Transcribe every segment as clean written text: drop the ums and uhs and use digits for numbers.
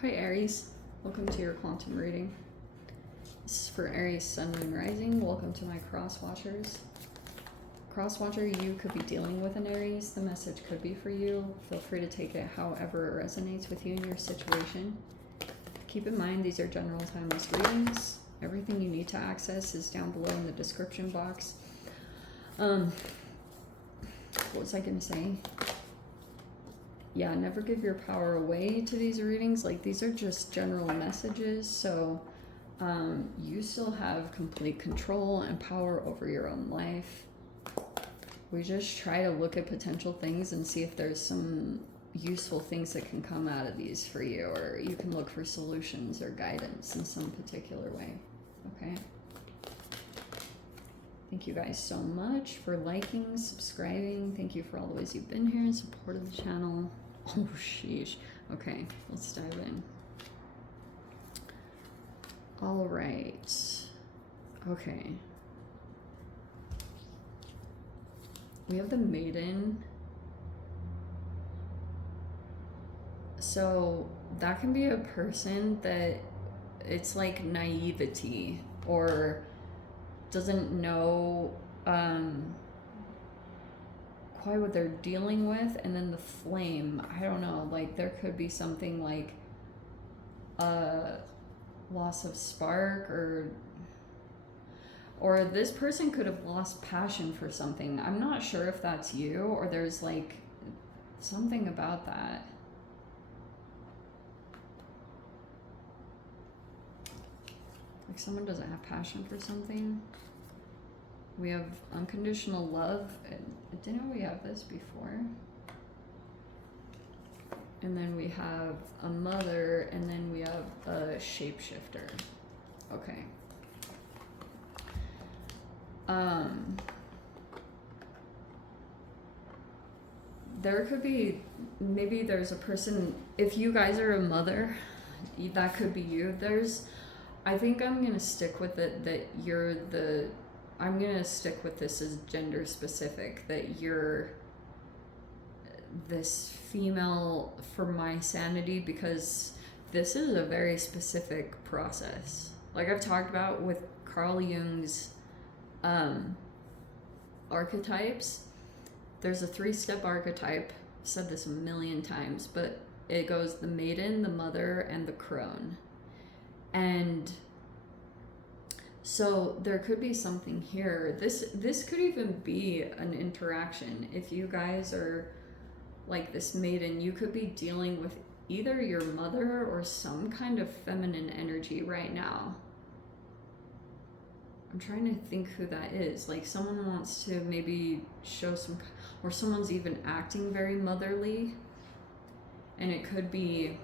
Hi Aries, welcome to your quantum reading. This is for Aries, Sun, Moon, Rising. Welcome to my cross watchers. Cross watcher, you could be dealing with an Aries. The message could be for you. Feel free to take it however it resonates with you in your situation. Keep in mind these are general timeless readings. Everything you need to access is down below in the description box. What was I gonna say? Yeah, never give your power away to these readings. Like, these are just general messages, so you still have complete control and power over your own life. We just try to look at potential things and see if there's some useful things that can come out of these for you, or you can look for solutions or guidance in some particular way. Okay? Thank you guys so much for liking, subscribing. Thank you for all the ways you've been here and supported the channel. Oh, sheesh. Okay, let's dive in. All right. Okay. We have the Maiden. So that can be a person that it's like naivety or doesn't know quite what they're dealing with. And then the Flame, I don't know, like there could be something like loss of spark, or this person could have lost passion for something. I'm not sure if that's you or there's like something about that. Like someone doesn't have passion for something. We have unconditional love. Didn't we have this before? And then we have a mother, and then we have a shapeshifter. Okay. There could be, maybe there's a person, if you guys are a mother, that could be you. I think I'm gonna stick with it that you're I'm gonna stick with this as gender specific, that you're this female for my sanity, because this is a very specific process. Like I've talked about with Carl Jung's archetypes, there's a 3-step archetype. I've said this a million times, but it goes the maiden, the mother, and the crone. And so there could be something here. This could even be an interaction. If you guys are like this maiden, you could be dealing with either your mother or some kind of feminine energy right now. I'm trying to think who that is. Like someone wants to maybe show some, or someone's even acting very motherly. And it could be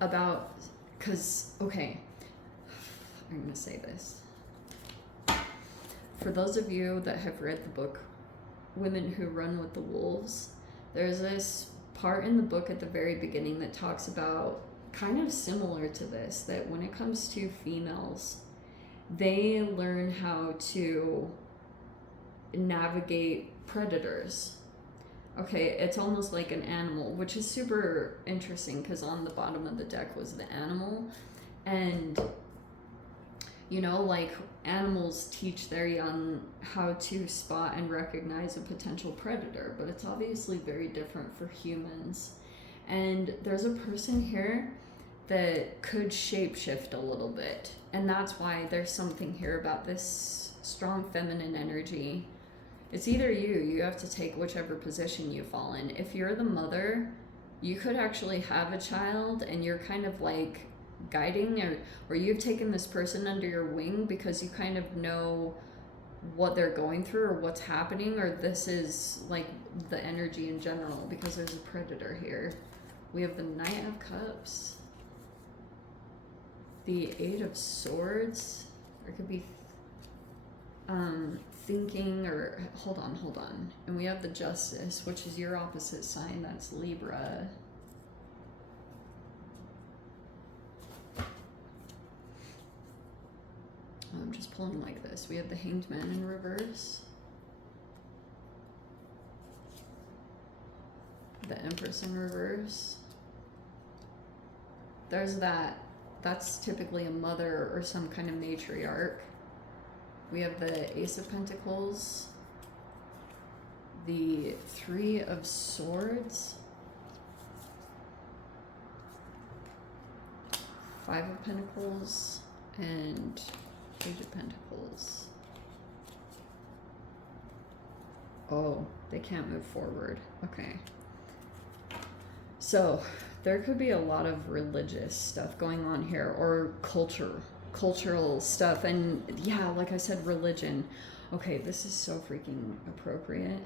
about, okay, I'm gonna say this. For those of you that have read the book Women Who Run with the Wolves, there's this part in the book at the very beginning that talks about, kind of similar to this, that when it comes to females, they learn how to navigate predators. Okay, it's almost like an animal, which is super interesting because on the bottom of the deck was the animal. And, you know, like animals teach their young how to spot and recognize a potential predator, but it's obviously very different for humans. And there's a person here that could shapeshift a little bit. And that's why there's something here about this strong feminine energy. It's either you have to take whichever position you fall in. If you're the mother, you could actually have a child and you're kind of like guiding, or you've taken this person under your wing because you kind of know what they're going through or what's happening, or this is like the energy in general because there's a predator here. We have the Knight of Cups, the 8 of Swords. There could be thinking, or hold on, and we have the Justice, which is your opposite sign. That's Libra. I'm just pulling like this. We have the Hanged Man in reverse, the Empress in reverse, there's that. That's typically a mother or some kind of matriarch. We have the Ace of Pentacles, the Three of Swords, Five of Pentacles, and Page of Pentacles. Oh, they can't move forward. Okay. So there could be a lot of religious stuff going on here, or cultural stuff. And yeah, like I said, religion. Okay, this is so freaking appropriate.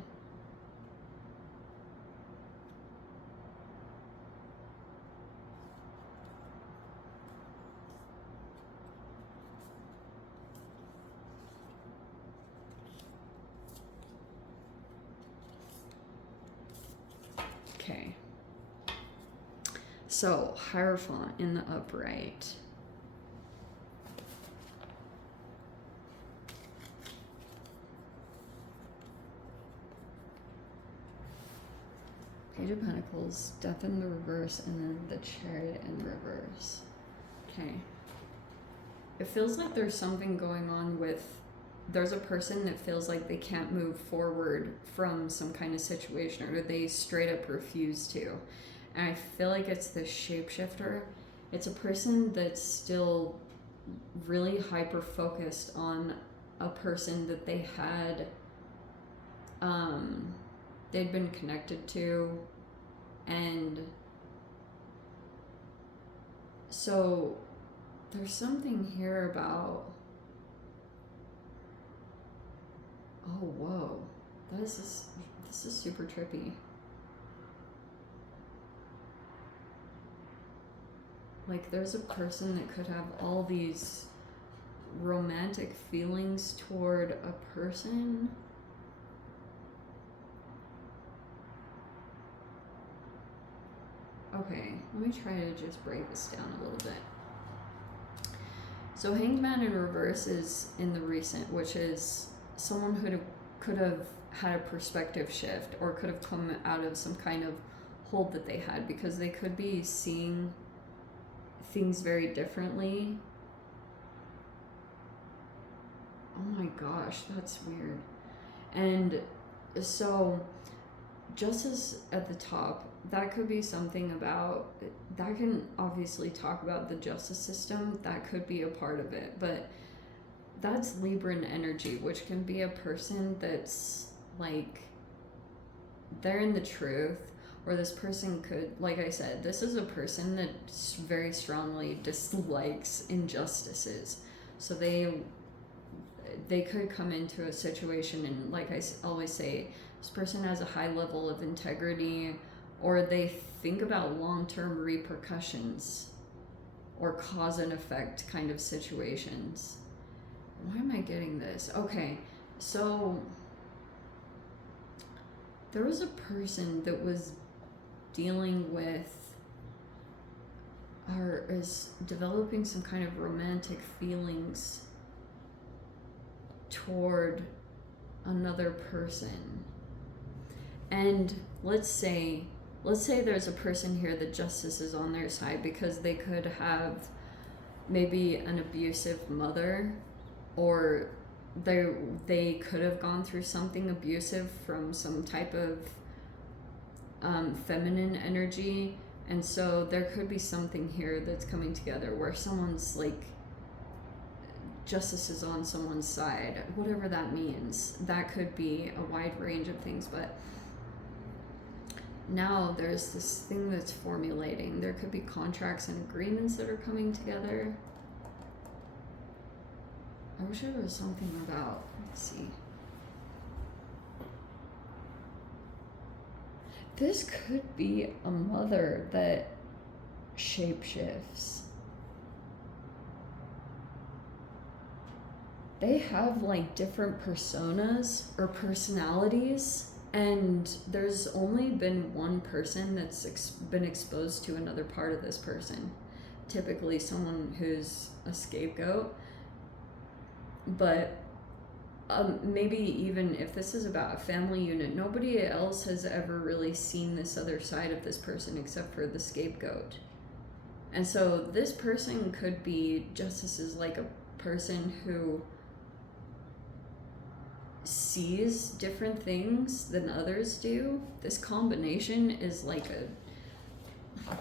Okay. So, Hierophant in the upright. Page of Pentacles, Death in the reverse, and then the Chariot in reverse. Okay. It feels like there's something going on with, there's a person that feels like they can't move forward from some kind of situation, or they straight up refuse to. And I feel like it's the shapeshifter. It's a person that's still really hyper focused on a person that they had, they'd been connected to. And so there's something here about, oh, whoa, this is super trippy. Like, there's a person that could have all these romantic feelings toward a person. Okay, let me try to just break this down a little bit. So Hanged Man in reverse is in the recent, which is someone who could have had a perspective shift, or could have come out of some kind of hold that they had, because they could be seeing things very differently. Oh my gosh, that's weird. And so Justice at the top, that could be something about, that can obviously talk about the justice system, that could be a part of it, but that's Libran energy, which can be a person that's like, they're in the truth, or this person could, like I said, this is a person that very strongly dislikes injustices. So they could come into a situation, and like I always say, this person has a high level of integrity, or they think about long-term repercussions or cause and effect kind of situations. Why am I getting this? Okay, so there was a person that was dealing with, or is developing some kind of romantic feelings toward another person. And let's say there's a person here that justice is on their side, because they could have maybe an abusive mother, or they could have gone through something abusive from some type of feminine energy. And so there could be something here that's coming together where someone's like, justice is on someone's side, whatever that means. That could be a wide range of things, but now there's this thing that's formulating. There could be contracts and agreements that are coming together. I wish there was something about, let's see. This could be a mother that shapeshifts. They have like different personas or personalities, and there's only been one person that's been exposed to another part of this person. Typically someone who's a scapegoat. But maybe even if this is about a family unit, nobody else has ever really seen this other side of this person except for the scapegoat. And so this person could be just as like a person who sees different things than others do. This combination is like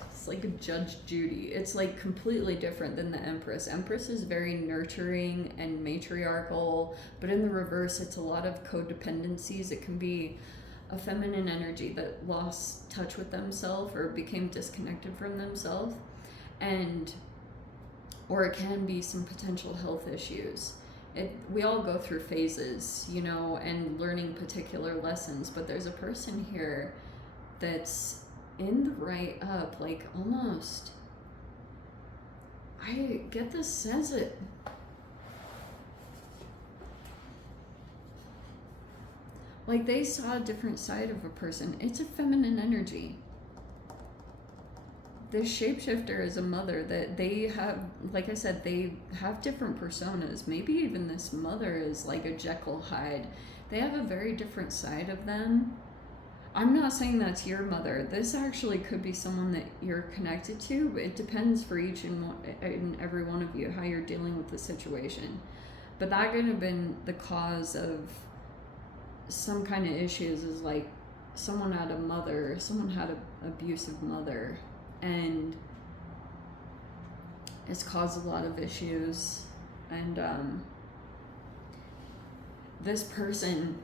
it's like a Judge Judy. It's like completely different than the Empress. Empress is very nurturing and matriarchal, but in the reverse, it's a lot of codependencies. It can be a feminine energy that lost touch with themselves or became disconnected from themselves, or it can be some potential health issues. We all go through phases, you know, and learning particular lessons, but there's a person here that's in the right up, like almost, I get this sense it, like they saw a different side of a person. It's a feminine energy. This shapeshifter is a mother that they have, like I said, they have different personas. Maybe even this mother is like a Jekyll Hyde. They have a very different side of them. I'm not saying that's your mother. This actually could be someone that you're connected to. It depends for each and every one of you how you're dealing with the situation. But that could have been the cause of some kind of issues, is like someone had a mother, someone had an abusive mother, and it's caused a lot of issues. And this person,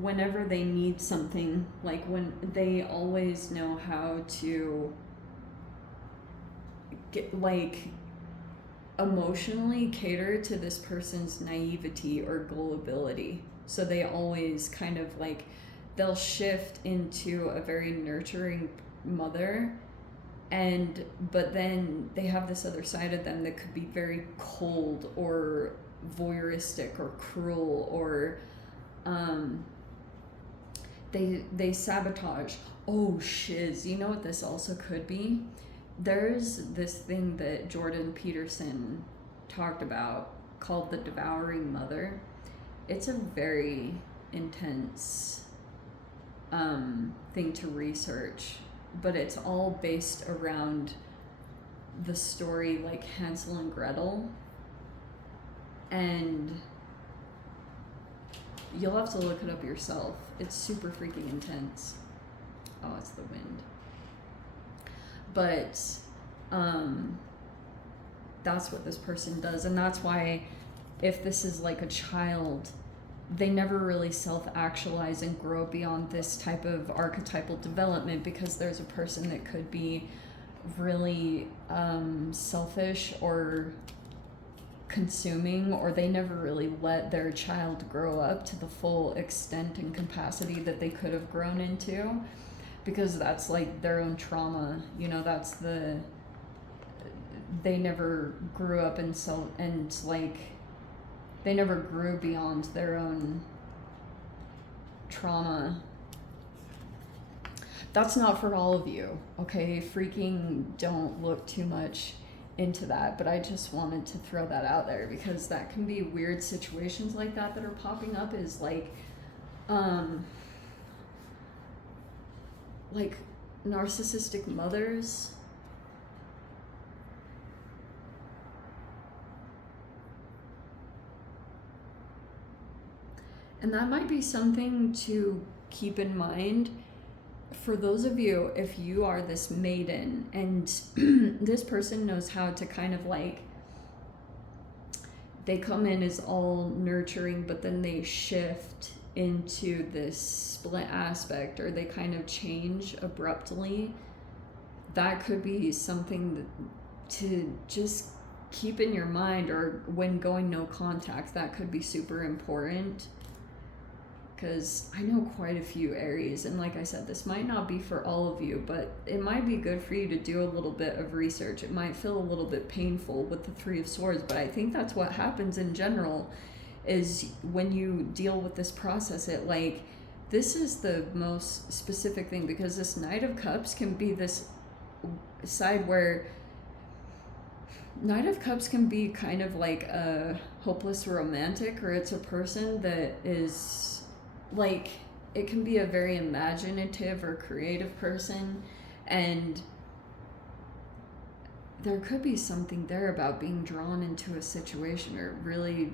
whenever they need something, like when they always know how to get, like, emotionally cater to this person's naivety or gullibility. So they always kind of like, they'll shift into a very nurturing mother, but then they have this other side of them that could be very cold or voyeuristic or cruel, or they sabotage. Oh shiz, you know what this also could be? There's this thing that Jordan Peterson talked about called the devouring mother. It's a very intense thing to research, but it's all based around the story like Hansel and Gretel, and you'll have to look it up yourself. It's super freaking intense. Oh, it's the wind. But that's what this person does, and that's why if this is like a child, they never really self-actualize and grow beyond this type of archetypal development, because there's a person that could be really selfish or consuming, or they never really let their child grow up to the full extent and capacity that they could have grown into, because that's like their own trauma, you know. That's they never grew up and like they never grew beyond their own trauma. That's not for all of you, okay? Freaking don't look too much into that, but I just wanted to throw that out there, because that can be weird situations like that are popping up, is like narcissistic mothers. And that might be something to keep in mind for those of you, if you are this maiden and this person knows how to kind of like, they come in as all nurturing, but then they shift into this split aspect, or they kind of change abruptly. That could be something to just keep in your mind, or when going no contact, that could be super important. Because I know quite a few Aries, and like I said, this might not be for all of you, but it might be good for you to do a little bit of research. It might feel a little bit painful with the Three of Swords, but I think that's what happens in general, is when you deal with this process, this is the most specific thing, because this Knight of Cups can be this side where Knight of Cups can be kind of like a hopeless romantic, or it's a person that is like, it can be a very imaginative or creative person, and there could be something there about being drawn into a situation or really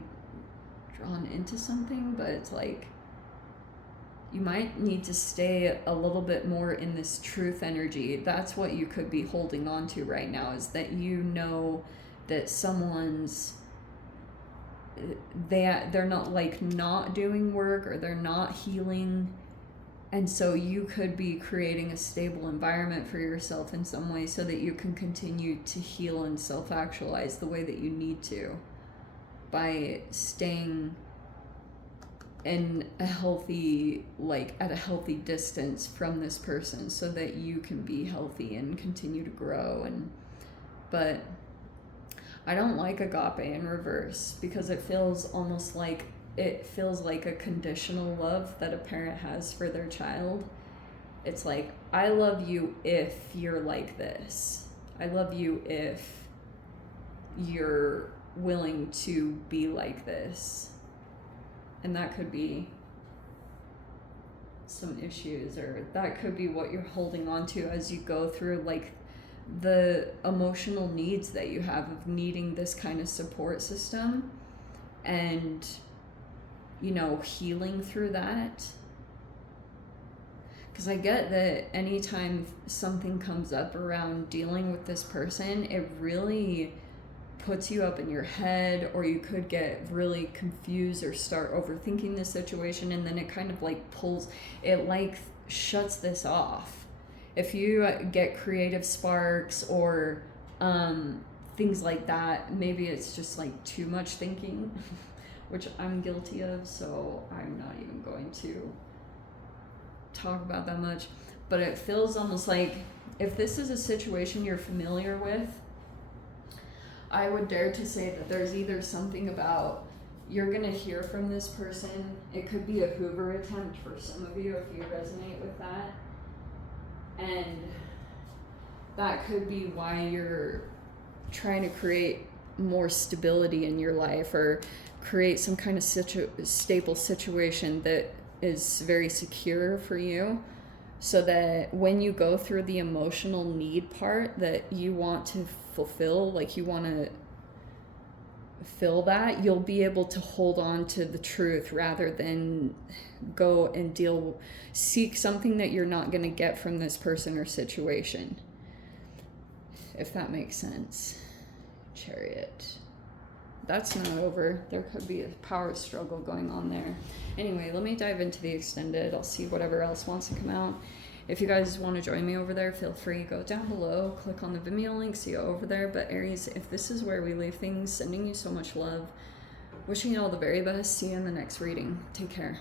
drawn into something, but it's like you might need to stay a little bit more in this truth energy. That's what you could be holding on to right now, is that you know that someone's they're not like not doing work, or they're not healing, and so you could be creating a stable environment for yourself in some way so that you can continue to heal and self-actualize the way that you need to, by staying in a healthy, like at a healthy distance from this person, so that you can be healthy and continue to grow. And but I don't like agape in reverse, because it feels almost like a conditional love that a parent has for their child. It's like, I love you if you're like this. I love you if you're willing to be like this. And that could be some issues, or that could be what you're holding on to as you go through like the emotional needs that you have of needing this kind of support system, and you know, healing through that. Because I get that anytime something comes up around dealing with this person, it really puts you up in your head, or you could get really confused or start overthinking the situation, and then it kind of like shuts this off. If you get creative sparks or things like that, maybe it's just like too much thinking, which I'm guilty of, so I'm not even going to talk about that much. But it feels almost like, if this is a situation you're familiar with, I would dare to say that there's either something about you're going to hear from this person. It could be a Hoover attempt for some of you if you resonate with that. And that could be why you're trying to create more stability in your life, or create some kind of stable situation that is very secure for you, so that when you go through the emotional need part that you want to fulfill, like you want to fill that, you'll be able to hold on to the truth rather than go and seek something that you're not going to get from this person or situation, if that makes sense. Chariot. That's not over. There could be a power struggle going on there. Anyway, let me dive into the extended. I'll see whatever else wants to come out. If you guys want to join me over there, feel free. Go down below, click on the Vimeo link, see you over there. But Aries, if this is where we leave things, sending you so much love. Wishing you all the very best. See you in the next reading. Take care.